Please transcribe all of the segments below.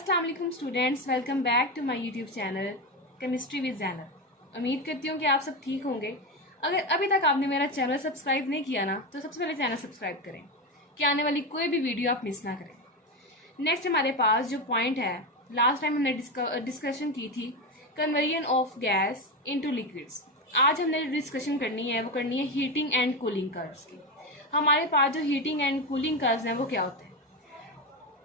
अस्सलाम वालेकुम students, welcome back to my YouTube channel chemistry with Zainab. उम्मीद करती हूँ कि आप सब ठीक होंगे। अगर अभी तक आपने मेरा चैनल सब्सक्राइब नहीं किया ना, तो सबसे पहले चैनल सब्सक्राइब करें कि आने वाली कोई भी वीडियो आप मिस ना करें। नेक्स्ट हमारे पास जो पॉइंट है, लास्ट टाइम हमने डिस्कशन की थी conversion of gas into liquids. आज हमने जो डिस्कशन करनी है वो करनी है हीटिंग एंड कूलिंग कर्व्स की। हमारे पास जो हीटिंग एंड कूलिंग कर्व्स हैं वो क्या होते हैं,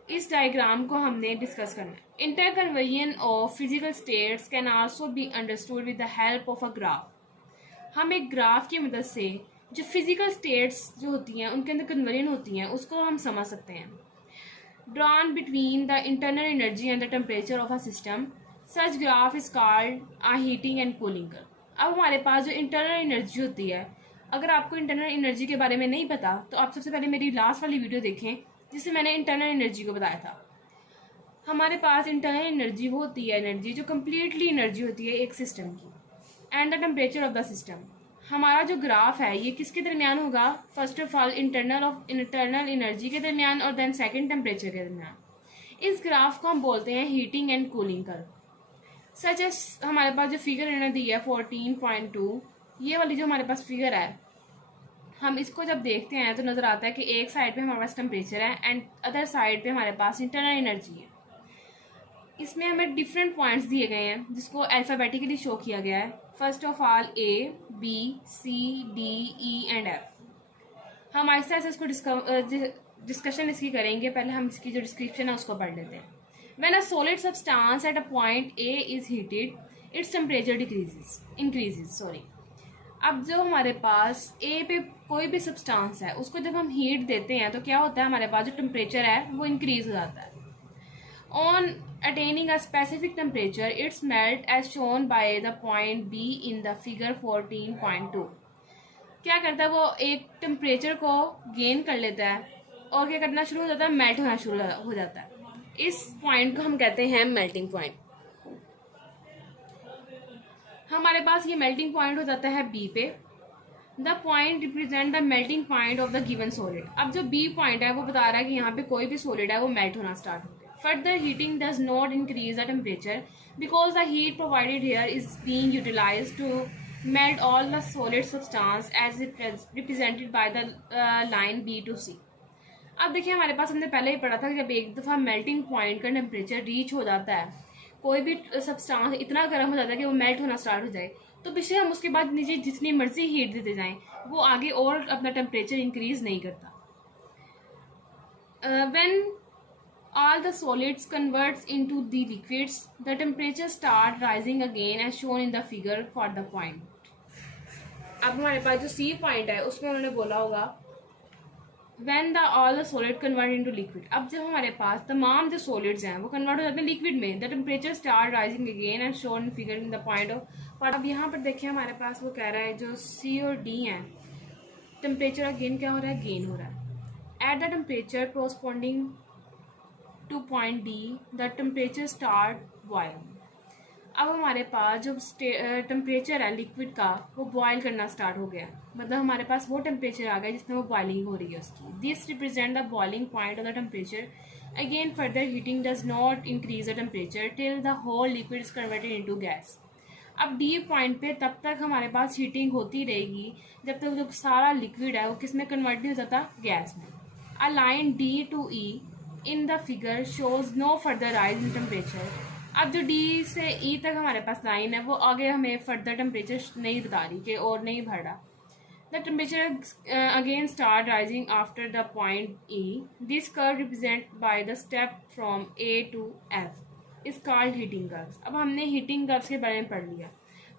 इस डायग्राम को हमने डिस्कस करना है। Inter conversion of physical states can also be understood with the help of a graph. हम एक ग्राफ की मदद से जो फिजिकल स्टेट्स जो होती हैं उनके अंदर कन्वर्जन होती हैं उसको हम समझ सकते हैं। Drawn between the internal energy and the temperature of a system, such graph is called a heating and cooling curve. अब हमारे पास जो इंटरनल एनर्जी होती है, अगर आपको इंटरनल एनर्जी के बारे में नहीं पता तो आप सबसे पहले मेरी लास्ट वाली वीडियो देखें जिससे मैंने इंटरनल एनर्जी को बताया था। हमारे पास इंटरनल एनर्जी वो होती है एनर्जी जो कम्प्लीटली एनर्जी होती है एक सिस्टम की, and the temperature of the system. हमारा जो ग्राफ है ये किसके दरमियान होगा? First of all internal energy के दरमियान और देन सेकंड टेम्परेचर के दरमियान। इस ग्राफ को हम बोलते हैं heating and cooling curve. Such as हमारे पास जो फिगर इन्होंने दी है 14.2, ये वाली जो हमारे पास फिगर है, हम इसको जब देखते हैं तो नज़र आता है कि एक साइड पे हमारे पास टेम्परेचर है एंड अदर साइड पे हमारे पास इंटरनल एनर्जी है। इसमें हमें डिफरेंट पॉइंट्स दिए गए हैं जिसको अल्फ़ाबेटिकली शो किया गया है। First of all A, B, C, D, E and F. हम आहिस्ता आहिस्ता इसको डिस्कशन इसकी करेंगे। पहले हम इसकी जो डिस्क्रिप्शन है उसको पढ़ लेते हैं। When a solid substance at a point A is heated, its temperature increases. अब जो हमारे पास ए पे कोई भी सब्सटेंस है उसको जब हम हीट देते हैं तो क्या होता है, हमारे पास जो टेम्परेचर है वो इंक्रीज हो जाता है। On attaining a specific temperature its melt as shown by the point B in the figure 14.2। क्या करता है, वो एक टेम्परेचर को गेन कर लेता है और क्या करना शुरू हो जाता है, मेल्ट होना शुरू हो जाता है। इस पॉइंट को हम कहते हैं मेल्टिंग पॉइंट। हमारे पास ये मेल्टिंग पॉइंट हो जाता है बी पे। The point represent the melting point of the given solid. अब जो बी पॉइंट है वो बता रहा है कि यहाँ पे कोई भी सॉलिड है वो मेल्ट होना स्टार्ट हो गया। Further heating does not increase the temperature because the heat provided here is being utilised to melt all the solid substance as represented by the line B to C. अब देखिए, हमारे पास हमने पहले ही पढ़ा था कि जब एक दफ़ा मेल्टिंग पॉइंट का टेम्परेचर रीच हो जाता है, कोई भी सब्सटेंस इतना गर्म हो जाता है कि वो मेल्ट होना स्टार्ट हो जाए, तो पीछे हम उसके बाद नीचे जितनी मर्जी हीट देते जाएं वो आगे और अपना टेम्परेचर इंक्रीज नहीं करता। When all the solids converts into the liquids, the temperature start rising again as shown in the figure for the point। अब हमारे पास जो सी पॉइंट है उसमें उन्होंने बोला होगा when the all the solid convert into liquid। अब जब हमारे पास तमाम जो solids हैं वो कन्वर्ट हो जाते हैं लिक्विड में, the temperature start rising again and shown in figure in the point of। अब यहाँ पर देखिए हमारे पास वो कह रहा है जो सी और डी हैं, टेम्परेचर अगेन क्या हो रहा है, गेन हो रहा है। At the temperature corresponding two point D the temperature start boiling. अब हमारे पास जो टेम्परेचर है लिक्विड का वो बॉयल करना स्टार्ट हो गया, मतलब हमारे पास वो टेम्परेचर आ गया जिसमें वो बॉइलिंग हो रही है उसकी। This represent the boiling point of the temperature. Again further heating does not increase the temperature till the whole liquid is converted into gas. अब डी पॉइंट पे तब तक हमारे पास हीटिंग होती रहेगी जब तक जो सारा लिक्विड है वो किस में कन्वर्ट नहीं हो जाता, गैस में। A line D to E in the figure shows no further rise in temperature. अब जो डी से ई तक हमारे पास लाइन है वो आगे हमें फर्दर टेम्परेचर नहीं बता रही कि और नहीं बढ़ रहा। The temperature again start rising after the point E. This curve represent by the step from A to F is called heating curves. अब हमने हीटिंग कर्व्स के बारे में पढ़ लिया।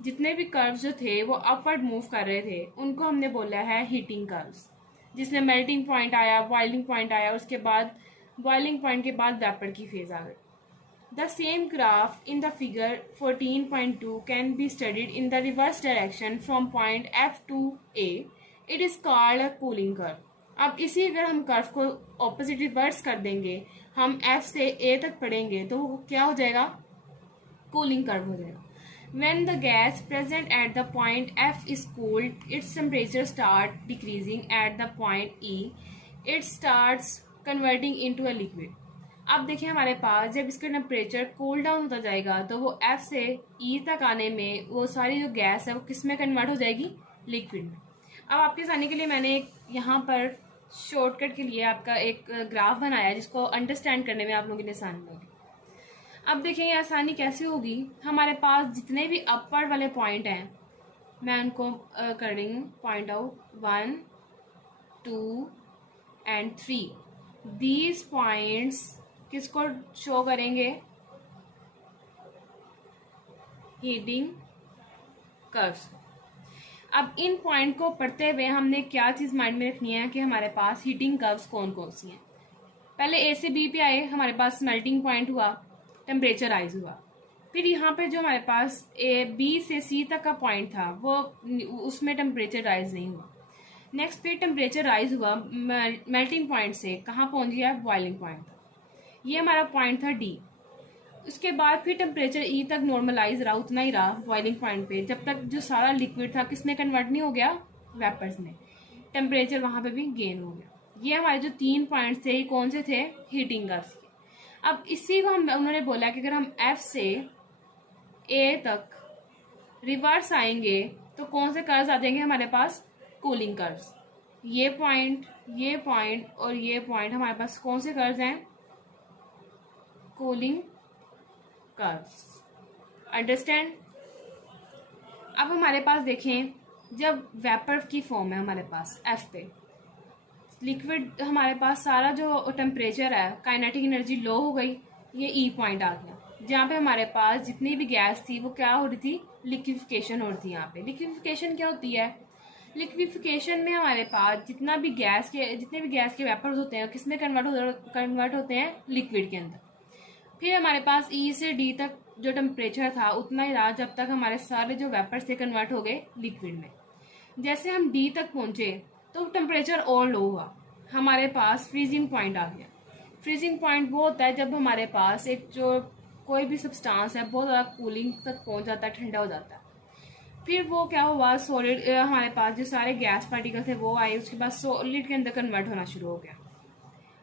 जितने भी कर्व्स जो थे वो अपवर्ड मूव कर रहे थे उनको हमने बोला है हीटिंग कर्व्स, जिसमें मेल्टिंग पॉइंट आया, बॉइलिंग पॉइंट आया, उसके बाद बॉइलिंग पॉइंट के बाद वेपर की फेज आ गई। The same graph in the figure 14.2 can be studied in the reverse direction from point F two A. It is called a cooling curve. अब इसी अगर हम कर्व को ऑपोजिट रिवर्स कर देंगे, हम एफ से ए तक पढ़ेंगे तो वो क्या हो जाएगा, कूलिंग कर्व हो जाएगा। When the gas present at the point F is cooled, its temperature start decreasing at the point E. It starts converting into a liquid। अब देखिए हमारे पास जब इसका टेम्परेचर कूल डाउन होता जाएगा तो वो F से E तक आने में वो सारी जो गैस है वो किस में कन्वर्ट हो जाएगी, लिक्विड में। अब आपके आसानी के लिए मैंने एक यहाँ पर शॉर्टकट के लिए आपका एक ग्राफ बनाया जिसको अंडरस्टैंड करने में आप लोगों के लिए आसानी होगी। अब देखिए ये आसानी कैसे होगी, हमारे पास जितने भी अपवर्ड वाले पॉइंट हैं मैं उनको कर रही हूँ point out, 1 2 and 3। These points किसको शो करेंगे, हीटिंग कर्व्स। अब इन पॉइंट को पढ़ते हुए हमने क्या चीज़ माइंड में रखनी है कि हमारे पास हीटिंग कर्व्स कौन कौन सी हैं। पहले ए से बी पे आए, हमारे पास मेल्टिंग पॉइंट हुआ, टेम्परेचर राइज हुआ। फिर यहाँ पर जो हमारे पास ए बी से सी तक का पॉइंट था वो उसमें टेम्परेचर राइज नहीं हुआ। नेक्स्ट फिर टेम्परेचर राइज हुआ मेल्टिंग पॉइंट से कहाँ पहुँच गया, बॉइलिंग पॉइंट तक। ये हमारा पॉइंट था डी। उसके बाद फिर टेम्परेचर ई तक नॉर्मलाइज रहा, उतना ही रहा बॉइलिंग पॉइंट पे, जब तक जो सारा लिक्विड था किसमें कन्वर्ट नहीं हो गया, वेपर्स में। टेम्परेचर वहाँ पे भी गेन हो गया। ये हमारे जो 3 पॉइंट्स थे ये कौन से थे, हीटिंग कर्व्स के। अब इसी को हम उन्होंने बोला कि अगर हम एफ से ए तक रिवर्स आएंगे तो कौन से कर्व्स आ जाएंगे हमारे पास, कूलिंग कर्व्स। ये पॉइंट और ये पॉइंट हमारे पास कौन से कर्व्स हैं, कूलिंग कर्व्स। अंडरस्टैंड। अब हमारे पास देखें जब वेपर की फॉर्म है हमारे पास एफ पे, लिक्विड हमारे पास सारा जो टेम्परेचर है, काइनेटिक एनर्जी लो हो गई, ये ई पॉइंट आ गया जहाँ पे हमारे पास जितनी भी गैस थी वो क्या हो रही थी, लिक्विफिकेशन हो रही थी। यहाँ पे लिक्विफिकेशन क्या होती है, लिक्विफिकेशन में हमारे पास जितने भी गैस के वेपर्स होते हैं किस में कन्वर्ट होते हैं, लिक्विड के अंदर। फिर हमारे पास ई से डी तक जो टेम्परेचर था उतना ही रहा जब तक हमारे सारे जो वेपर्स थे कन्वर्ट हो गए लिक्विड में। जैसे हम डी तक पहुंचे तो टेम्परेचर और लो हुआ, हमारे पास फ्रीजिंग पॉइंट आ गया। फ्रीजिंग पॉइंट वो होता है जब हमारे पास एक जो कोई भी सब्सटेंस है बहुत ज़्यादा कूलिंग तक पहुंच जाता है, ठंडा हो जाता है। फिर वो क्या हुआ, सॉलिड हमारे पास जो सारे गैस पार्टिकल थे वो आए, उसके बाद सॉलिड के अंदर कन्वर्ट होना शुरू हो गया।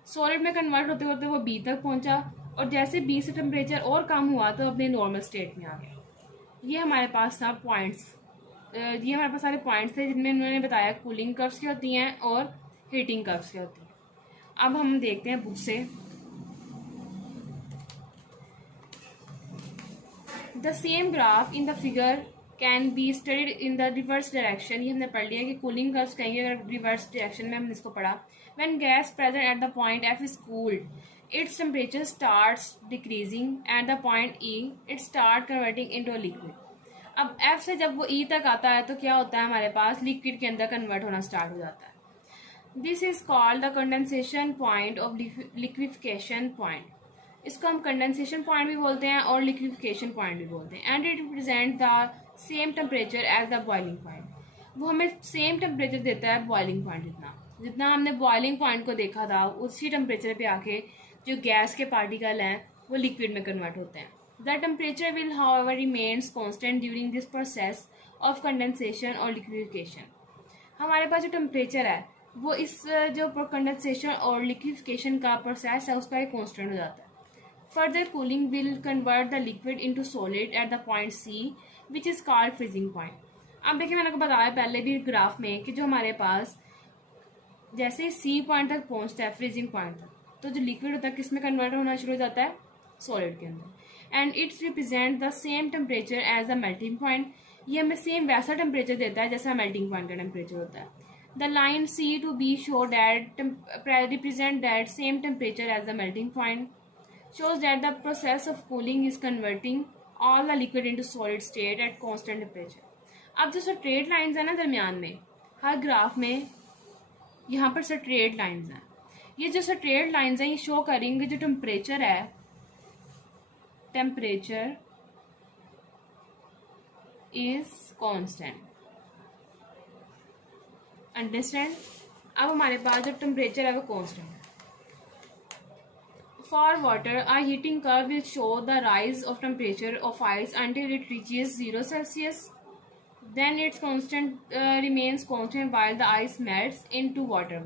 सॉलिड में कन्वर्ट होते होते वो बी तक पहुंचा और जैसे बी से टेम्परेचर और कम हुआ तो अपने नॉर्मल स्टेट में आ गया। ये हमारे पास था पॉइंट्स, ये हमारे पास सारे पॉइंट्स थे जिनमें उन्होंने बताया कूलिंग कर्व्स क्या होती हैं और हीटिंग कर्व्स क्या होती हैं। अब हम देखते हैं बुक से। The same graph in the figure can be studied in the reverse direction. ये हमने पढ़ लिया कि कूलिंग कर्व्स कहेंगे अगर रिवर्स डायरेक्शन में हमने इसको पढ़ा। When gas present at the point F is cooled, its temperature starts decreasing at the point E, it start converting into a liquid। अब F से जब वो E तक आता है तो क्या होता है, हमारे पास लिक्विड के अंदर कन्वर्ट होना स्टार्ट हो जाता है। This is called the condensation point of liquefaction point. इसको हम कंडेंसेशन पॉइंट भी बोलते हैं और लिक्विफिकेशन पॉइंट भी बोलते हैं। And it represent the same temperature as the boiling point. वो हमें सेम टेम्परेचर देता है बॉइलिंग पॉइंट जितना हमने बॉइलिंग पॉइंट को देखा था उसी टेम्परेचर पे आके जो गैस के पार्टिकल हैं वो लिक्विड में कन्वर्ट होते हैं। The temperature will however remains constant during this process of condensation और लिक्विफिकेशन। हमारे पास जो टेम्परेचर है वो इस जो कंडेंसेशन और लिक्विफिकेशन का प्रोसेस है उसका एक कांस्टेंट हो जाता है। Further cooling will convert the liquid into solid at the point C which is called freezing point. अब देखिए मैंने आपको बताया पहले भी ग्राफ में कि जो हमारे पास जैसे सी पॉइंट तक पहुंचता है फ्रीजिंग पॉइंट तक तो जो लिक्विड होता है किस में कन्वर्ट होना शुरू हो जाता है, सॉलिड के अंदर। And its represent the same temperature as the melting point. ये हमें सेम वैसा टेम्परेचर देता है जैसा मेल्टिंग पॉइंट का टेम्परेचर होता है। The line C to B show that represent that same temperature as the melting point shows that the process of cooling is converting all the liquid into solid state at constant temperature। अब जो straight lines है ना दरमियान में, हर graph में यहाँ पर straight lines हैं। ये जो स्ट्रेट लाइंस हैं ये शो करेंगे जो टेम्परेचर है, टेम्परेचर इज कांस्टेंट। अंडरस्टैंड। अब हमारे पास जो टेम्परेचर है वो कांस्टेंट है। For water, a heating curve will show the rise of temperature of ice until it reaches 0 Celsius. Then its remains constant while the ice melts into water,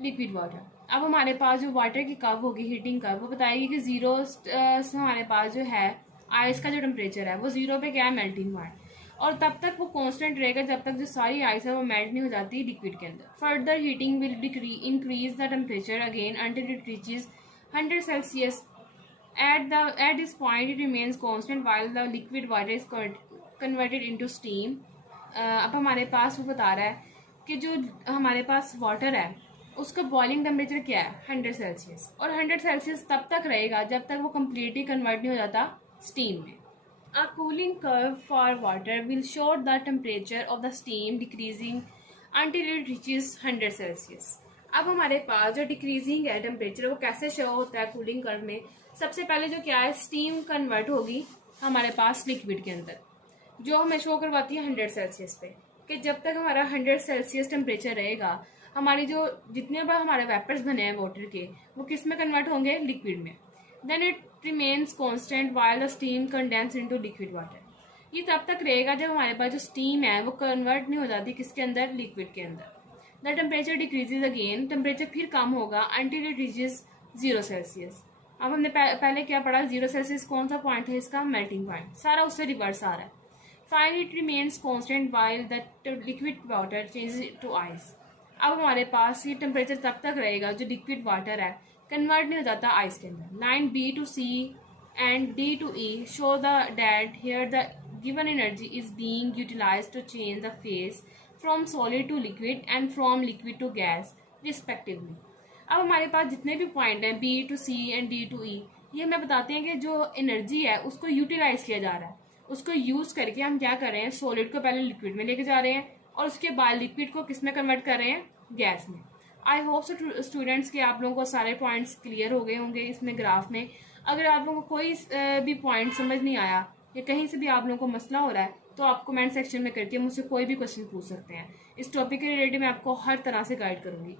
liquid water। अब हमारे पास जो water की cup होगी, heating cup, वो बताएगी कि zero से हमारे पास जो है आइस का जो टेम्परेचर है वो जीरो पे क्या है, मेल्टिंग पॉइंट, और तब तक वो कांस्टेंट रहेगा जब तक जो सारी आइस है वो मेल्ट नहीं हो जाती लिक्विड के अंदर। Further heating will increase the temperature again until it reaches 100 Celsius. At this point, it remains constant while the liquid water is converted into steam. अब हमारे पास वो बता रहा है कि जो हमारे पास वाटर है उसका बॉइलिंग टेम्परेचर क्या है, 100 सेल्सियस, और 100 सेल्सियस तब तक रहेगा जब तक वो कम्प्लीटली कन्वर्ट नहीं हो जाता स्टीम में। A cooling curve for water will show the temperature of the steam decreasing until it reaches 100 Celsius. अब हमारे पास जो डिक्रीजिंग है टेम्परेचर वो कैसे शो होता है कूलिंग कर्व में। सबसे पहले जो क्या है, स्टीम कन्वर्ट होगी हमारे पास लिक्विड के अंदर, जो हमें शो करवाती है 100 सेल्सियस पे, कि जब तक हमारा 100 सेल्सियस टेम्परेचर रहेगा हमारी जो जितने बार हमारे वेपर्स बने हैं वाटर के वो किस में कन्वर्ट होंगे, लिक्विड में। Then it remains constant while the steam condense into liquid water. ये तब तक रहेगा जब हमारे पास जो स्टीम है वो कन्वर्ट नहीं हो जाती किसके अंदर, लिक्विड के अंदर। The temperature decreases again, temperature फिर कम होगा अंटिल इट रीचेज 0 सेल्सियस। अब हमने पहले क्या पढ़ा, 0 सेल्सियस कौन सा पॉइंट है इसका, मेल्टिंग पॉइंट, सारा उससे रिवर्स आ रहा है। Finally it remains constant while the liquid water changes to ice. अब हमारे पास ये टेम्परेचर तब तक रहेगा जो लिक्विड वाटर है कन्वर्ट नहीं हो जाता आइस के अंदर। Line B to C and D to E show that here the given energy is being utilized to change the phase from solid to liquid and from liquid to gas respectively. अब हमारे पास जितने भी point हैं B to C and D to E, ये हमें बताते हैं कि जो एनर्जी है उसको यूटिलाइज किया जा रहा है, उसको यूज करके हम क्या कर रहे हैं, सॉलिड को पहले लिक्विड में लेके जा रहे हैं और उसके बाद लिक्विड को किस में कन्वर्ट कर रहे हैं, गैस में। आई होप स्टूडेंट्स के आप लोगों को सारे पॉइंट्स क्लियर हो गए होंगे इसमें ग्राफ में। अगर आप लोगों को कोई भी पॉइंट समझ नहीं आया या कहीं से भी आप लोगों को मसला हो रहा है तो आप कमेंट सेक्शन में करके मुझसे कोई भी क्वेश्चन पूछ सकते हैं। इस टॉपिक के रिलेटेड मैं आपको हर तरह से गाइड करूंगी।